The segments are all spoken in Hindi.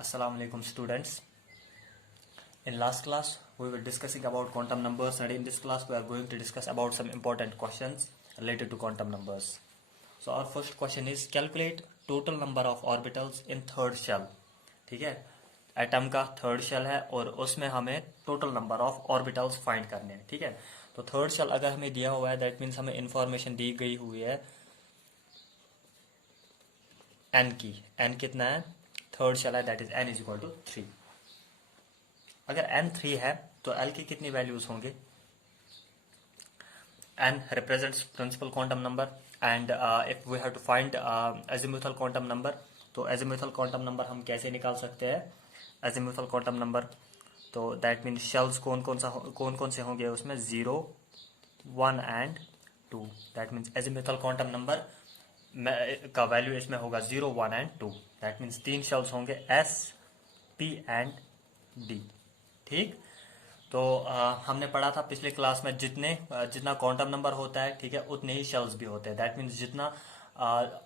Assalamu alaikum students. In last class we were discussing about quantum numbers, and in this class we are going to discuss about some important questions related to quantum numbers. So our first question is calculate total number of orbitals in third shell. ठीक है, एटम का थर्ड शेल है और उसमें हमें total number of orbitals find करने हैं. ठीक है, तो थर्ड शेल अगर हमें दिया हुआ है दैट मीन्स हमें इंफॉर्मेशन दी गई हुई है एन की. एन कितना है? थर्ड शेल है that is n is equal to 3. अगर एन 3 है तो एल की कितनी वैल्यूज होंगे? N represents principal quantum number and if we have to find azimuthal quantum number, तो एजिमुथल क्वांटम नंबर हम कैसे निकाल सकते हैं? एजिमुथल क्वांटम नंबर, तो दैट मीन्स शेल्स कौन कौन से होंगे उसमें? 0, 1 and 2. That means azimuthal quantum number का वैल्यू इसमें होगा 0, 1 एंड 2. दैट मीन्स 3 शेल्स होंगे एस, पी एंड डी. ठीक, तो हमने पढ़ा था पिछले क्लास में जितना क्वांटम नंबर होता है, ठीक है, उतने ही शेल्स भी होते हैं. दैट मीन्स जितना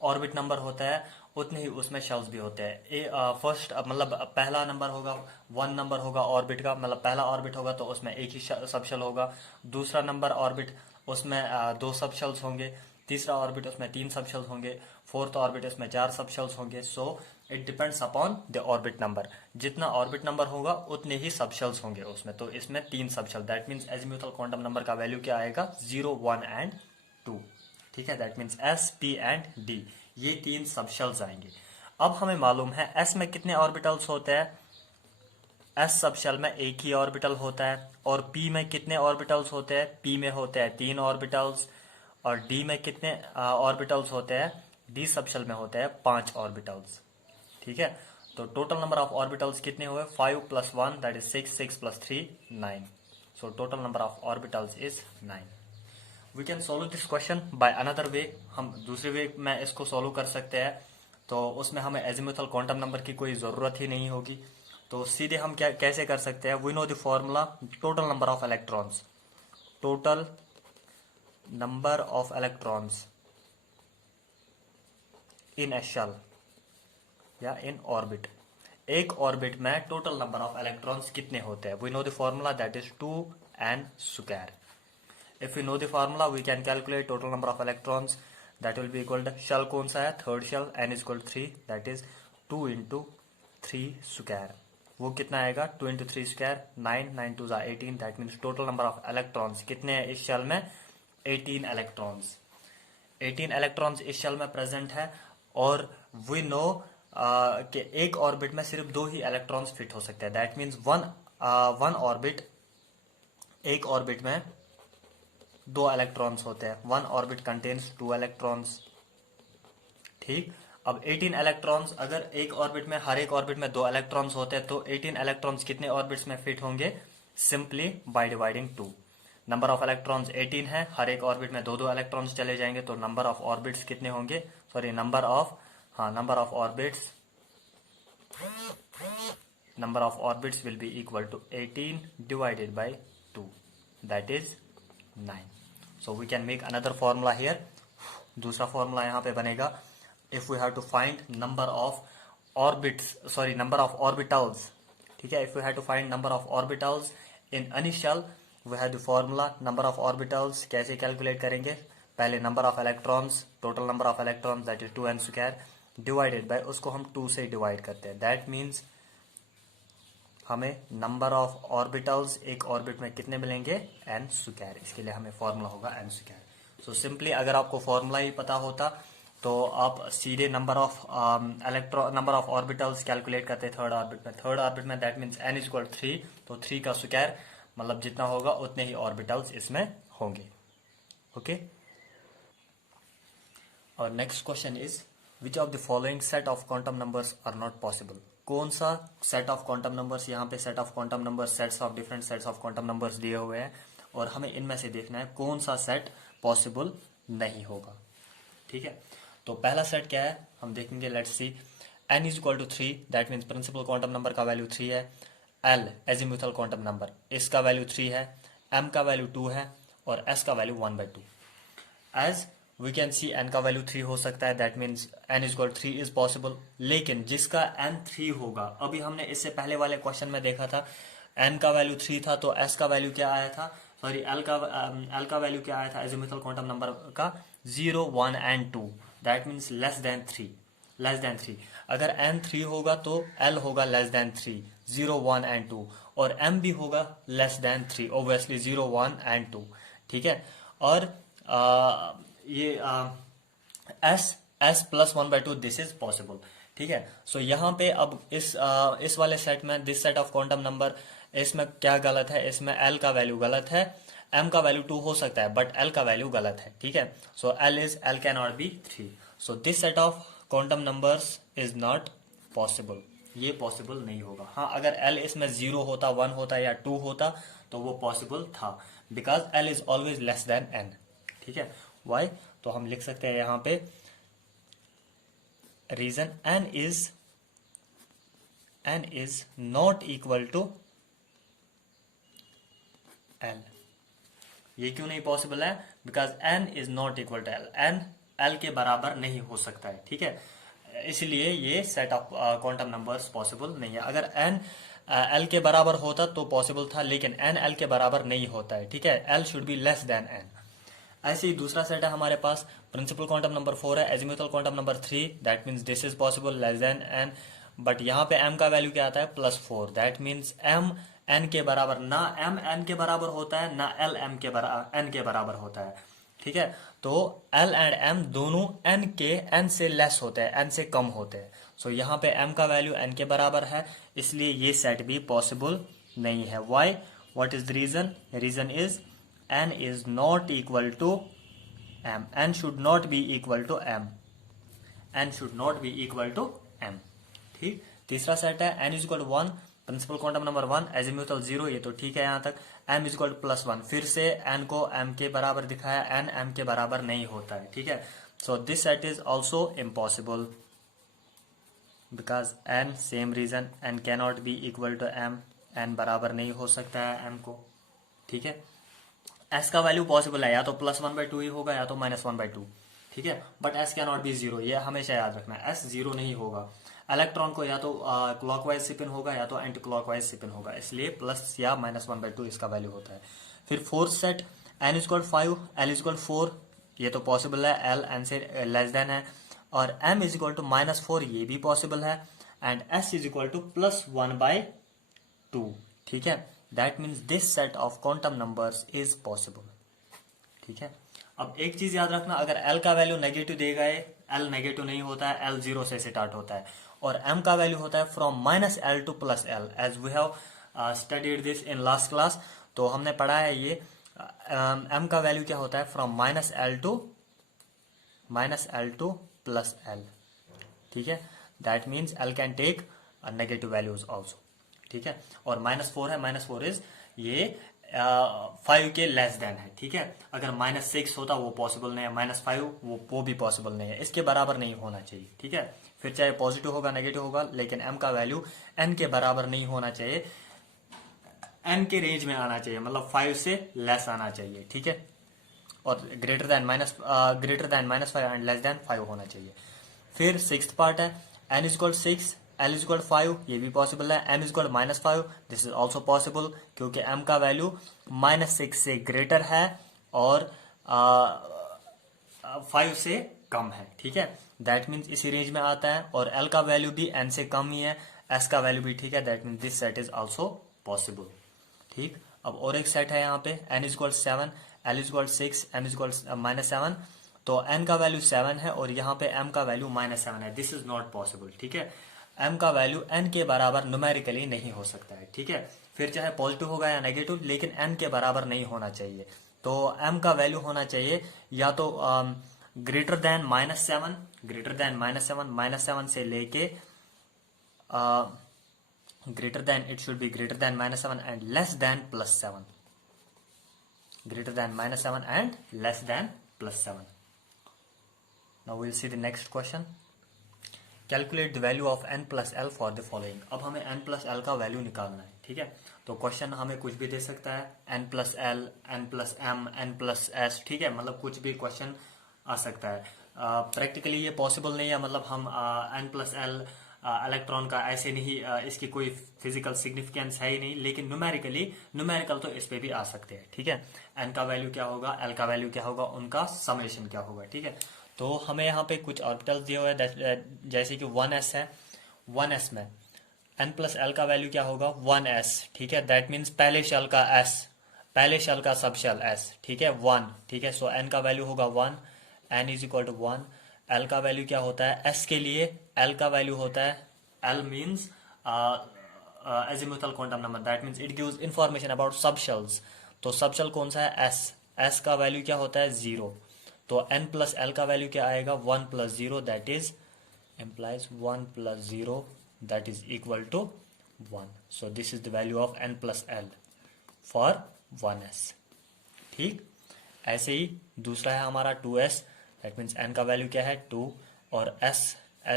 ऑर्बिट नंबर होता है उतने ही उसमें शेल्स भी होते हैं. फर्स्ट मतलब पहला नंबर होगा 1 नंबर होगा ऑर्बिट का, मतलब पहला ऑर्बिट होगा तो उसमें एक ही सब शेल होगा. दूसरा नंबर ऑर्बिट उसमें 2 सब शेल्स होंगे. तीसरा ऑर्बिट उसमें 3 सब शेल्स होंगे. फोर्थ ऑर्बिट उसमें 4 सब शेल्स होंगे. So it depends upon the orbit number. जितना ऑर्बिट नंबर होगा उतने ही सब शेल्स होंगे उसमें. तो इसमें 3 sub shell. That means azimuthal quantum number का वैल्यू क्या आएगा? 0, 1 एंड 2. ठीक है, that means s, p and d, ये 3 सब शेल्स आएंगे. अब हमें मालूम है एस में कितने ऑर्बिटल्स होते हैं. एस सब शेल में एक ही ऑर्बिटल होता है. और पी में कितने ऑर्बिटल्स होते हैं? पी में होते हैं 3 ऑर्बिटल्स. और डी में कितने ऑर्बिटल्स होते हैं? डी सब शेल में होते हैं 5 ऑर्बिटल्स. ठीक है, तो टोटल नंबर ऑफ ऑर्बिटल्स कितने हुए? 5 + 1 that is 6, 6 + 3 9. So total number of orbitals is 9. We can solve this question by another way. हम दूसरे वे में इसको सोल्व कर सकते हैं. तो उसमें हमें एजिमुथल क्वांटम नंबर की कोई ज़रूरत ही नहीं होगी. तो सीधे हम कैसे कर सकते हैं? We know the formula total number of electrons. Total number of electrons in a shell या इन ऑर्बिट. एक ऑर्बिट में टोटल नंबर ऑफ इलेक्ट्रॉन्स कितने होते हैं? We know the formula that is 2n². If you know the formula we can calculate total number of electrons. That will be equal to, shell कौन सा है? Third shell. n is equal 3 that is 2 × 3². वो कितना आएगा? 2 × 3², 9, 9 2 18. That means total number of electrons कितने हैं इस शेल में? 18 इलेक्ट्रॉन्स. 18 इलेक्ट्रॉन्स इस शेल में प्रेजेंट है. और वी नो कि एक ऑर्बिट में सिर्फ 2 ही इलेक्ट्रॉन्स फिट हो सकते हैं. दैट मीन्स वन ऑर्बिट, एक ऑर्बिट में 2 इलेक्ट्रॉन्स होते हैं. One orbit contains 2 electrons. ठीक, अब 18 इलेक्ट्रॉन्स, अगर एक ऑर्बिट में, हर एक ऑर्बिट में 2 इलेक्ट्रॉन्स होते हैं, तो 18 इलेक्ट्रॉन्स कितने ऑर्बिट्स में फिट होंगे? Simply by dividing 2. Number of electrons 18 है, हर एक ऑर्बिट में 2 इलेक्ट्रॉन्स चले जाएंगे, तो नंबर ऑफ ऑर्बिट्स कितने होंगे? Sorry, number of orbits will be equal to 18 divided by 2 that is 9. So we can make another formula here. दूसरा फॉर्मूला यहां पे बनेगा. If we have to find number of orbitals, ठीक है, if we have to find number of orbitals in any shell, we have the formula number of orbitals. कैसे कैलकुलेट करेंगे? पहले number of electrons, total number of electrons that is 2n² divided by, उसको हम 2 से डिवाइड करते हैं. दैट मीन्स हमें नंबर ऑफ ऑर्बिटल्स एक ऑर्बिट में कितने मिलेंगे? n². इसके लिए हमें फॉर्मूला होगा n². सो सिंपली अगर आपको फॉर्मूला ही पता होता तो आप सीधे नंबर ऑफ ऑर्बिटल्स कैलकुलेट करते थर्ड ऑर्बिट में. That means n is equal 3, तो 3 का स्क्वायर, मतलब जितना होगा उतने ही ऑर्बिटल्स इसमें होंगे. ओके, और next question is which of the following set of quantum numbers are not possible. कौन सा सेट ऑफ क्वांटम नंबर्स, यहाँ पे set of quantum numbers, sets of different sets of quantum numbers दिए हुए हैं, और हमें इनमें से देखना है कौन सा सेट पॉसिबल नहीं होगा. ठीक है, तो पहला सेट क्या है हम देखेंगे. Let's see. n is equal to 3 that means principal quantum number का वैल्यू 3 है. l एजिमुथल क्वांटम नंबर, इसका वैल्यू 3 है. m का वैल्यू 2 है और s का value 1/2. As we can see n का वैल्यू 3 हो सकता है, that means n is equal 3 is possible. लेकिन जिसका n 3 होगा, अभी हमने इससे पहले वाले क्वेश्चन में देखा था n का वैल्यू 3 था तो s का वैल्यू क्या आया था, सॉरी l का वैल्यू क्या आया था एजिमुथल क्वांटम नंबर का, 0 1 and 2, that means less than 3, less than 3। अगर n 3 होगा तो l होगा लेस देन 3, 0 1 एंड 2, और m भी होगा लेस देन 3, ऑब्वियसली 0 1 एंड 2, ठीक है। और ये S plus 1/2 this is possible, ठीक है। सो यहाँ पे अब इस वाले सेट में, this set of quantum number, इसमें क्या गलत है, इसमें एल का वैल्यू गलत है, एम का वैल्यू 2 हो सकता है बट एल का वैल्यू गलत है, ठीक है। So L can not be 3, so this set of quantum numbers is not possible, ये पॉसिबल नहीं होगा। हाँ, अगर एल इसमें 0 होता, 1 होता या 2 होता तो वो पॉसिबल था, because l is always less than n, ठीक है। वाई, तो हम लिख सकते हैं यहाँ पे reason n is not equal to l। ये क्यों नहीं पॉसिबल है, because n is not equal to l, n l के बराबर नहीं हो सकता है, ठीक है। इसलिए ये set of quantum numbers possible नहीं है। अगर n l के बराबर होता तो पॉसिबल था, लेकिन n l के बराबर नहीं होता है, ठीक है। l should be less than n। ऐसे ही दूसरा सेट है हमारे पास, प्रिंसिपल क्वांटम नंबर 4 है, azimuthal quantum number 3, that means this is possible less than n, but यहाँ पे m का वैल्यू क्या आता है +4, दैट मीन्स m n के बराबर, ना m n के बराबर होता है ना l m के बराबर n के बराबर होता है, ठीक है। तो l एंड m दोनों n से लेस होते हैं, n से कम होते हैं। सो यहाँ पे m का वैल्यू n के बराबर है, इसलिए ये सेट भी पॉसिबल नहीं है। Why, what is the reason, reason is n is not equal to m, n should not be equal to m, n should not be equal to m, ठीक। तीसरा सेट है n is equal to 1, principal quantum number 1, azimuthal 0, ये तो ठीक है यहाँ तक। m is equal to +1, फिर से n को m के बराबर दिखाया, n m के बराबर नहीं होता है, ठीक है। So this set is also impossible, because n same reason, n cannot be equal to m, n बराबर नहीं हो सकता है m को, ठीक है। s का वैल्यू पॉसिबल है, या तो +1/2 ही होगा या तो -1/2, ठीक है। But s can not B 0, ये हमेशा याद रखना है, s 0 नहीं होगा। इलेक्ट्रॉन को या तो क्लॉकवाइज स्पिन होगा या तो एंटी क्लॉकवाइज स्पिन होगा, इसलिए प्लस या -1/2 इसका वैल्यू होता है। फिर fourth set, n is 5, l is 4, ये तो पॉसिबल है, l n से लेस देन है, और m इज -4, ये भी पॉसिबल है, एंड s इज +1/2, ठीक है। That means this set of quantum numbers is possible, ठीक है। अब एक चीज याद रखना, अगर l का वैल्यू नेगेटिव देगा है, l नेगेटिव नहीं होता है, l 0 से स्टार्ट होता है, और m का वैल्यू होता है from -l to +l, as we have studied this in last class. तो हमने पढ़ा है ये m का वैल्यू क्या होता है, फ्रॉम -l टू +l, ठीक है। That means l can take negative values also, ठीक है। और -4 है, -4 इज ये 5 के लेस देन है, ठीक है। अगर -6 होता वो पॉसिबल नहीं है, -5 वो भी पॉसिबल नहीं है, इसके बराबर नहीं होना चाहिए, ठीक है। फिर चाहे पॉजिटिव होगा नेगेटिव होगा, लेकिन m का वैल्यू n के बराबर नहीं होना चाहिए, n के रेंज में आना चाहिए, मतलब 5 से लेस आना चाहिए, ठीक है। और greater than -5 and less than 5 होना चाहिए। फिर सिक्स्थ पार्ट है, n इज 6, l इज 5, ये भी पॉसिबल है, m is -5, this is also possible, क्योंकि m का वैल्यू -6 से ग्रेटर है और 5 से कम है, ठीक है। दैट मीन्स इसी रेंज में आता है, और l का वैल्यू भी n से कम ही है, s का वैल्यू भी ठीक है, that means this set is also possible, ठीक। अब और एक सेट है यहाँ पे, n is 7, l is 6, m is -7, तो n का वैल्यू 7 है और यहाँ पे m का वैल्यू -7 है, दिस इज नॉट पॉसिबल, ठीक है। m का वैल्यू n के बराबर न्यूमेरिकली नहीं हो सकता है, ठीक है। फिर चाहे पॉजिटिव होगा या नेगेटिव, लेकिन n के बराबर नहीं होना चाहिए। तो m का वैल्यू होना चाहिए या तो ग्रेटर देन -7, -7 से लेके greater than, it should be greater than -7 and less than +7, greater than -7 and less than +7. Now we'll see the next question. Calculate the value of n plus l for the following. अब हमें n plus l का वैल्यू निकालना है, ठीक है। तो क्वेश्चन हमें कुछ भी दे सकता है, n plus l, n plus m, n plus s, ठीक है। मतलब कुछ भी क्वेश्चन आ सकता है। प्रैक्टिकली ये पॉसिबल नहीं है, मतलब हम n प्लस एल इलेक्ट्रॉन का ऐसे नहीं, इसकी कोई फिजिकल सिग्निफिकेंस है ही नहीं, लेकिन न्यूमेरिकल तो इस पे भी आ सकते हैं। ठीक है, एन का वैल्यू क्या होगा, एल का वैल्यू क्या होगा, उनका समेशन क्या होगा। ठीक है, तो हमें यहाँ पे कुछ ऑर्बिटल्स दिए हुए हैं, जैसे कि 1s है। 1s में n प्लस एल का वैल्यू क्या होगा, 1s। ठीक है, दैट मीन्स पहले शेल का s, पहले शेल का सब शेल s। ठीक है, 1। ठीक है, सो n का वैल्यू होगा 1, n is equal to 1। l का वैल्यू क्या होता है, s के लिए l का वैल्यू होता है, l means azimuthal quantum number, that means it gives information about सब शेल्स। तो सब शेल कौन सा है, s का वैल्यू क्या होता है, 0। तो n प्लस एल का वैल्यू क्या आएगा, 1 plus 0, that is implies 1 plus 0, that is equal to 1. So this is the value of n plus l for 1s। ठीक, ऐसे ही दूसरा है हमारा 2s, that means n का वैल्यू क्या है 2, और s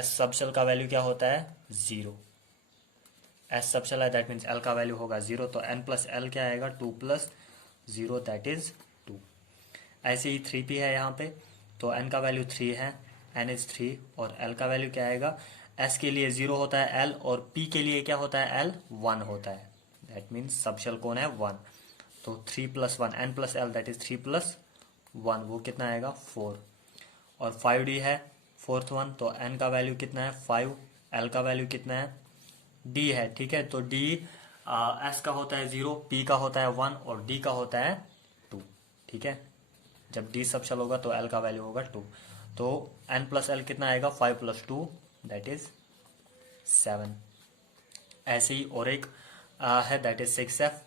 सबशेल का वैल्यू क्या होता है 0। s सबशेल है, that means l का वैल्यू होगा 0, तो n प्लस l क्या आएगा 2 प्लस 0, that is 2। ऐसे ही 3p है यहाँ पे, तो n का वैल्यू 3 है, n इज 3, और l का वैल्यू क्या आएगा, s के लिए 0 होता है l, और p के लिए क्या होता है l, 1 होता है, दैट मीन्स सबशेल कौन है 1। तो 3 plus 1, n plus l, that is 3 plus 1, वो कितना आएगा 4। और 5d है फोर्थ वन, तो n का वैल्यू कितना है 5, l का वैल्यू कितना है d है। ठीक है, तो d s का होता है 0, p का होता है 1, और d का होता है 2। ठीक है, जब d सबशेल होगा तो l का वैल्यू होगा 2। तो n प्लस एल कितना आएगा, 5 प्लस 2, दैट इज 7। ऐसे ही और एक है, that is 6f।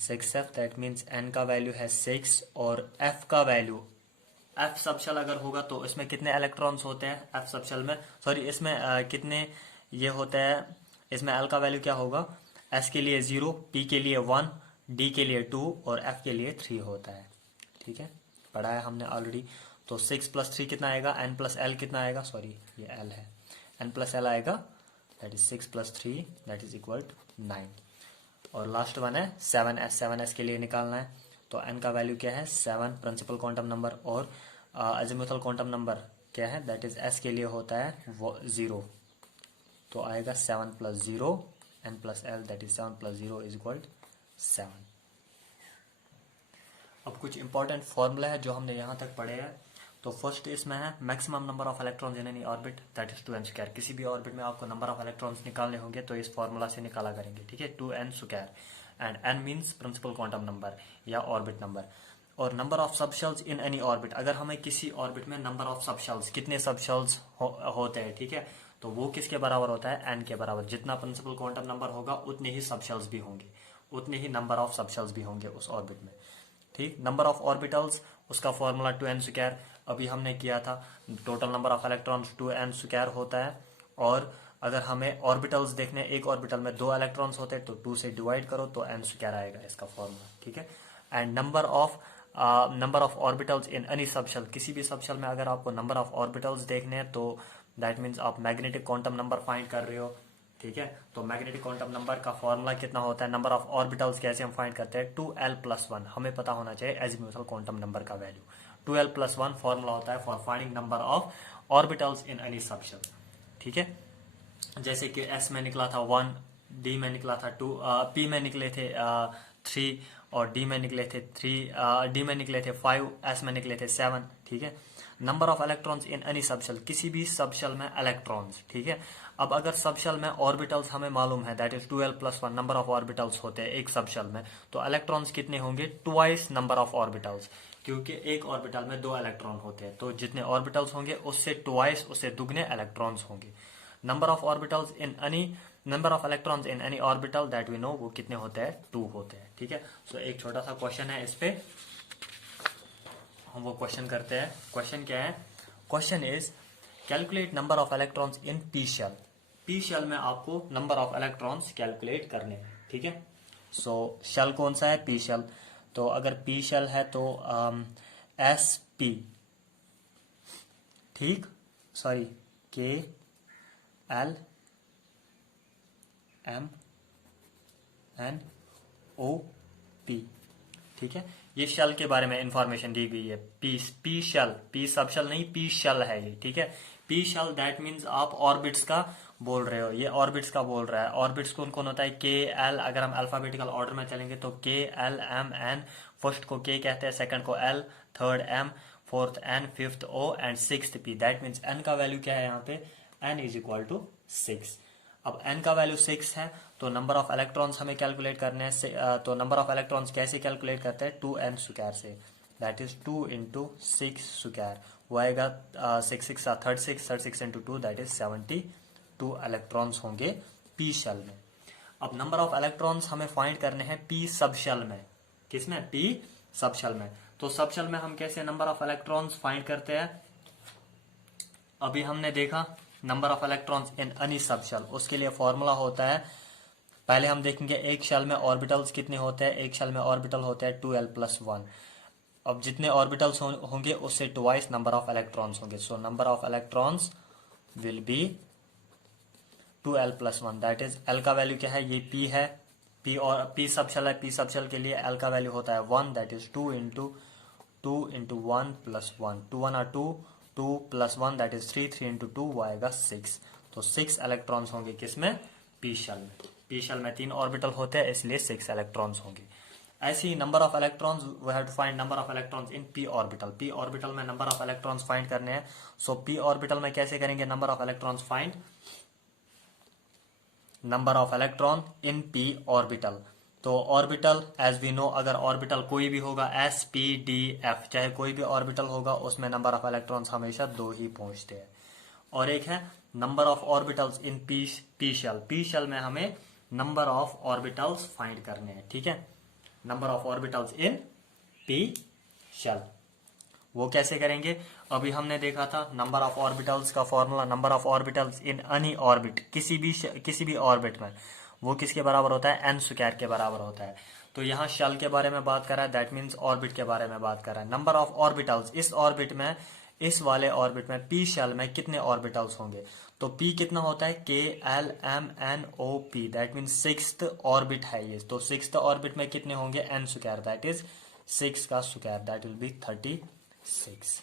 6f, that means n का वैल्यू है 6, और f का वैल्यू, f सबशेल अगर होगा तो इसमें कितने इलेक्ट्रॉन्स होते हैं, f सबशेल में, सॉरी इसमें कितने ये होता है, इसमें l का वैल्यू क्या होगा, s के लिए 0, p के लिए 1, d के लिए 2, और f के लिए 3 होता है। ठीक है, पढ़ा है हमने ऑलरेडी। तो 6 प्लस 3 कितना आएगा, n प्लस एल कितना आएगा, सॉरी ये l है, n प्लस एल आएगा, that is 6 plus 3, that is equal to 9। और लास्ट वन है 7s। 7s के लिए निकालना है, तो n का वैल्यू क्या है 7, प्रिंसिपल क्वांटम नंबर, और अजीमुथल क्वांटम नंबर क्या है, दैट इज s के लिए होता है 0। तो आएगा 7 plus 0, n plus L, that is 7 plus 0 is equal 7। अब कुछ इंपॉर्टेंट फॉर्मूला है जो हमने यहाँ तक पढ़े हैं। तो फर्स्ट इसमें है maximum number of electrons in any orbit, that is 2n square. किसी भी ऑर्बिट में आपको नंबर ऑफ इलेक्ट्रॉन्स निकालने होंगे तो इस फॉर्मूला से निकाला करेंगे। ठीक है, 2n square, and n means principal quantum number या ऑर्बिट नंबर। और number of subshells in any orbit, अगर हमें किसी ऑर्बिट में नंबर ऑफ सबशेल्स, कितने सबशेल्स होते हैं, ठीक है, तो वो किसके बराबर होता है, n के बराबर। जितना प्रिंसिपल क्वांटम नंबर होगा उतने ही सबशेल्स भी होंगे, उतने ही नंबर ऑफ सबशेल्स भी होंगे उस ऑर्बिट में। ठीक, नंबर ऑफ ऑर्बिटल्स, उसका फॉर्मूला 2n स्क्वायर, अभी हमने किया था। Total number of electrons 2n square होता है। और अगर हमें ऑर्बिटल्स देखने, एक ऑर्बिटल में 2 इलेक्ट्रॉन्स होते हैं तो 2 से डिवाइड करो तो n स्क्वायर आएगा इसका फॉर्मूला। ठीक है, and number of orbitals in any subshell, किसी भी सबशेल में अगर आपको नंबर ऑफ ऑर्बिटल्स देखने हैं तो दैट मीन्स आप मैग्नेटिक क्वांटम नंबर फाइंड कर रहे हो। ठीक है, तो मैग्नेटिक क्वांटम नंबर का फॉर्मूला कितना होता है, नंबर ऑफ ऑर्बिटल्स कैसे हम फाइंड करते हैं, 2l प्लस 1, हमें पता होना चाहिए एजीमुथल क्वांटम नंबर का वैल्यू। 2l प्लस 1 फॉर्मूला होता है for finding number of orbitals in any subshell. ठीक है, जैसे कि s में निकला था 1, d में निकला था 2, p में निकले थे 3, और d में निकले थे 3, d में निकले थे 5, s में निकले थे 7। ठीक है, number of electrons in any subshell, किसी भी सबशेल में इलेक्ट्रॉन्स। ठीक है, अब अगर सबशेल में ऑर्बिटल्स हमें मालूम है, that is 2l plus 1 number of orbitals होते हैं एक सबशेल में, तो इलेक्ट्रॉन्स कितने होंगे, ट्वाइस नंबर ऑफ ऑर्बिटल्स, क्योंकि एक ऑर्बिटल में 2 इलेक्ट्रॉन होते हैं, तो जितने ऑर्बिटल्स होंगे उससे ट्वाइस, उससे दुगने इलेक्ट्रॉन्स होंगे। Number of orbitals in any, number of electrons in any orbital that we know, वो कितने होते हैं, 2 होते हैं। ठीक है, सो एक छोटा सा क्वेश्चन है, इस पे हम वो क्वेश्चन करते हैं। क्वेश्चन क्या है, question is calculate number of electrons in p shell. पी शेल में आपको नंबर ऑफ इलेक्ट्रॉन्स कैलकुलेट करने हैं। ठीक है, सो शेल कौन सा है, पी शेल। तो अगर पी शेल है तो एस पी, ठीक, sorry K L M N O P. ठीक है, ये शेल के बारे में इंफॉर्मेशन दी गई है। P shell, p sub shell नहीं, पी शेल है ये, ठीक है। पी शेल दैट मीन्स आप ऑर्बिट्स का बोल रहे हो, ये ऑर्बिट्स का बोल रहा है। ऑर्बिट्स कौन कौन होता है? के एल, अगर हम अल्फाबेटिकल ऑर्डर में चलेंगे तो के एल एम एन, फर्स्ट को के कहते हैं, सेकंड को L, third M, fourth N, fifth O and sixth P. That means n का वैल्यू क्या है यहाँ पे? N is equal to 6। अब n का वैल्यू 6 है तो नंबर ऑफ इलेक्ट्रॉन्स हमें कैलकुलेट करने हैं। तो नंबर ऑफ इलेक्ट्रॉन्स कैसे कैलकुलेट करते हैं? 2n स्क्वायर से, दैट इज 2 इंटू 6 स्क्वायर। वो आएगा 6 6 36, 36 इंटू 2 दैट इज 72 इलेक्ट्रॉन्स होंगे p शेल में। अब नंबर ऑफ इलेक्ट्रॉन्स हमें फाइंड करने हैं p सब शेल में। किसमें? p सब शेल में। तो सब शेल में हम कैसे नंबर ऑफ इलेक्ट्रॉन्स फाइंड करते हैं? अभी हमने देखा number of electrons in any sub shell, उसके लिए फॉर्मूला होता है, पहले हम देखेंगे एक शेल में ऑर्बिटल्स कितने होते हैं। एक शेल में ऑर्बिटल होते हैं 2l+1। अब जितने ऑर्बिटल्स होंगे उससे ट्वाइस नंबर ऑफ इलेक्ट्रॉन्स होंगे। So number of electrons will be 2l+1। That is l का वैल्यू क्या है? ये p है, p और p सब शेल है, p सब शेल के लिए l का वैल्यू होता है 1, that is 2 into 1 plus 1, 2 1 are 2, 2 plus 1 that is 3, 3 into 2 वो आएगा 6। तो 6 इलेक्ट्रॉन्स होंगे किसमें? पी शेल में। पी शेल में 3 ऑर्बिटल होते हैं इसलिए 6 इलेक्ट्रॉन्स होंगे। ऐसे ही number of electrons, we have to find number of electrons in P orbital. P orbital में नंबर ऑफ इलेक्ट्रॉन्स फाइंड करने हैं। सो पी ऑर्बिटल में कैसे करेंगे number of electrons find? Number of electron in P orbital. तो ऑर्बिटल एज वी नो, अगर ऑर्बिटल कोई भी होगा एस पी डी एफ, चाहे कोई भी ऑर्बिटल होगा उसमें नंबर ऑफ इलेक्ट्रॉन्स हमेशा 2 ही पहुंचते हैं। और एक है number of orbitals in p shell. पी शेल में हमें नंबर ऑफ ऑर्बिटल्स फाइंड करने हैं, ठीक है। Number of orbitals in p shell वो कैसे करेंगे? अभी हमने देखा था नंबर ऑफ ऑर्बिटल्स का formula, number of orbitals in any orbit, किसी भी ऑर्बिट में वो किसके बराबर होता है? n स्क्वायर के बराबर होता है। तो यहाँ शेल के बारे में बात कर रहा है, दैट मीन्स ऑर्बिट के बारे में बात कर रहा है। नंबर ऑफ ऑर्बिटल्स इस ऑर्बिट में, इस वाले ऑर्बिट में पी शेल में कितने ऑर्बिटल्स होंगे? तो p कितना होता है? K L M N O P, that means 6th orbit है ये। तो 6th ऑर्बिट में कितने होंगे? n स्क्वायर, दैट इज 6 का स्क्वायर, दैट विल बी 36।